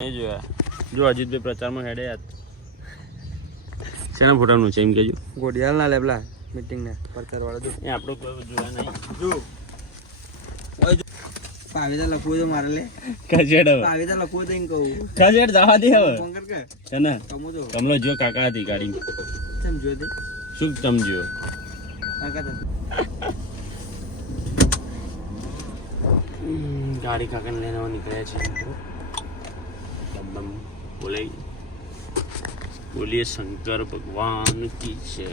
નહીં જોયા જો અજીતભાઈ પ્રચારમાં હેડે યાદ શેના ફોટાનું છે એમ કહેજો ગોડિયાલના લેબલા મીટિંગના પ્રચાર વાળા જો એ આપણો કોઈ જોયા નહીં જો પાવેદા લખવું તો મારે લે કજેડ હવે પાવેદા લખવું તો એમ કહું કજેડ જવા દે હવે ફોન કર કે છે ને કમો જો કમલો જો કાકા હતી ગાડી સમજો દે શું સમજ્યો કાકા તો ગાડી કાકાને લઈને નીકળ્યા છે મિત્રો બમ બોલીએ શંકર ભગવાન કી છે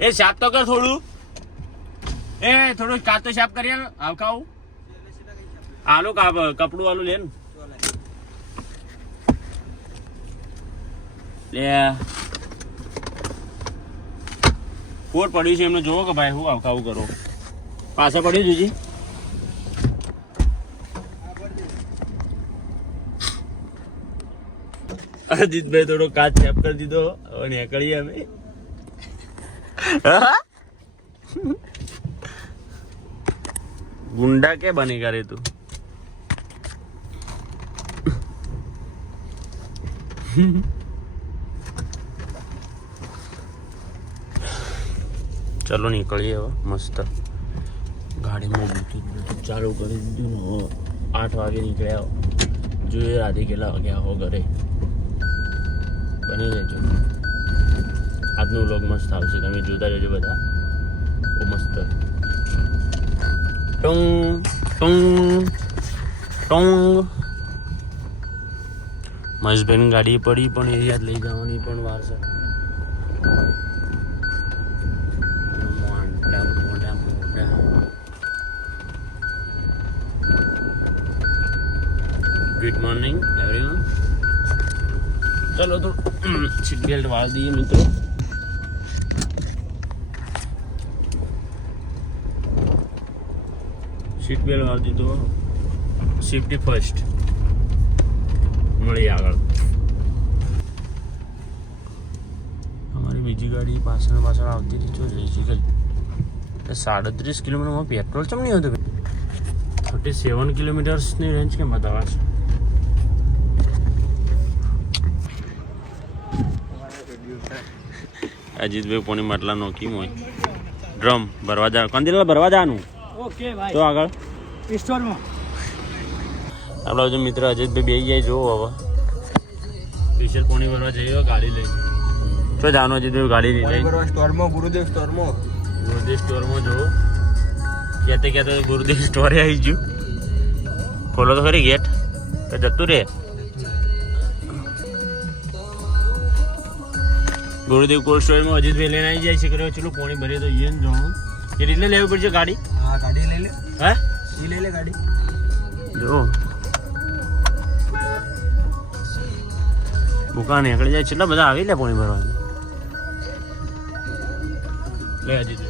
એ સાફ તો કર થોડું એ થોડું કાચ તો સાફ કરી આવકાવું આલો કપડું વાળું લે લે કોર પડ્યું છે એમને જોવો કે ભાઈ હું આવકાવું કરો પાછા પડ્યું જોજી અજીતભાઈ થોડો કાચ સાફ કરી દીધો હવે નીકળીએ અમે गुंडा क्या बनेगा रे तू चलो निकलिए मस्त गाड़ी में चालू कर दी 8 वागे निकलिया जो ये राधे केला गया हो घरे बनी રહેજો આજનો વ્લોગ મસ્ત આવશે તમે જોતા રહેજો બધા બહુ મસ્ત ટોંગ ટોંગ ટોંગ મહેશભાઈની ગાડી પડી પણ એ યાદ લઈ જવાની પણ વાર છે મોટા મોટા મોટા ગુડ મોર્નિંગ એવરીવન चलो तो सीट बेल्ट वाल दिए मित्रों सीट बेल्ट वाल दी तो सेफ्टी फर्स्ट मળી આગળ हमारी બીજી ગાડી પાછળ આવતી હતી જો રહી ગઈ 37 કિલોમીટરમાં પેટ્રોલ ચમ નહીં હતું 37 કિલોમીટર્સની રેન્જ કેમ બતાવે છે અજીતભાઈ પોણી માટલા નોકી હોય ડ્રમ ભરવા જા કંદીલા ભરવા જવાનું ઓકે ભાઈ તો આગળ સ્ટોરમાં આપણો જો મિત્ર અજીતભાઈ બેસી જાય જોવો હવે સ્પેશિયલ પોણી ભરવા જઈએ ગાડી લઈ તો જાનો અજીતભાઈ ગાડી લઈ સ્ટોરમાં ગુરુદેવ સ્ટોરમાં જો કહેતે ગુરુદેવ સ્ટોરે આવી ગયું ખોલો તો ખરી ગેટ તો જતું રે ગુરુદેવ કોલ્ડ સ્ટોરમાં અજીતભાઈ લઈને આવી જાય છે કર્યો ચલો પાણી ભરી તો એ જવાનું એ રીતે લેવી પડશે ગાડી હા ગાડી લઈ લે હે ઈ લઈ લે ગાડી જો દુકાન નીકળી જાય કેટલા બધા આવી લે પાણી ભરવા લે અજીતભાઈ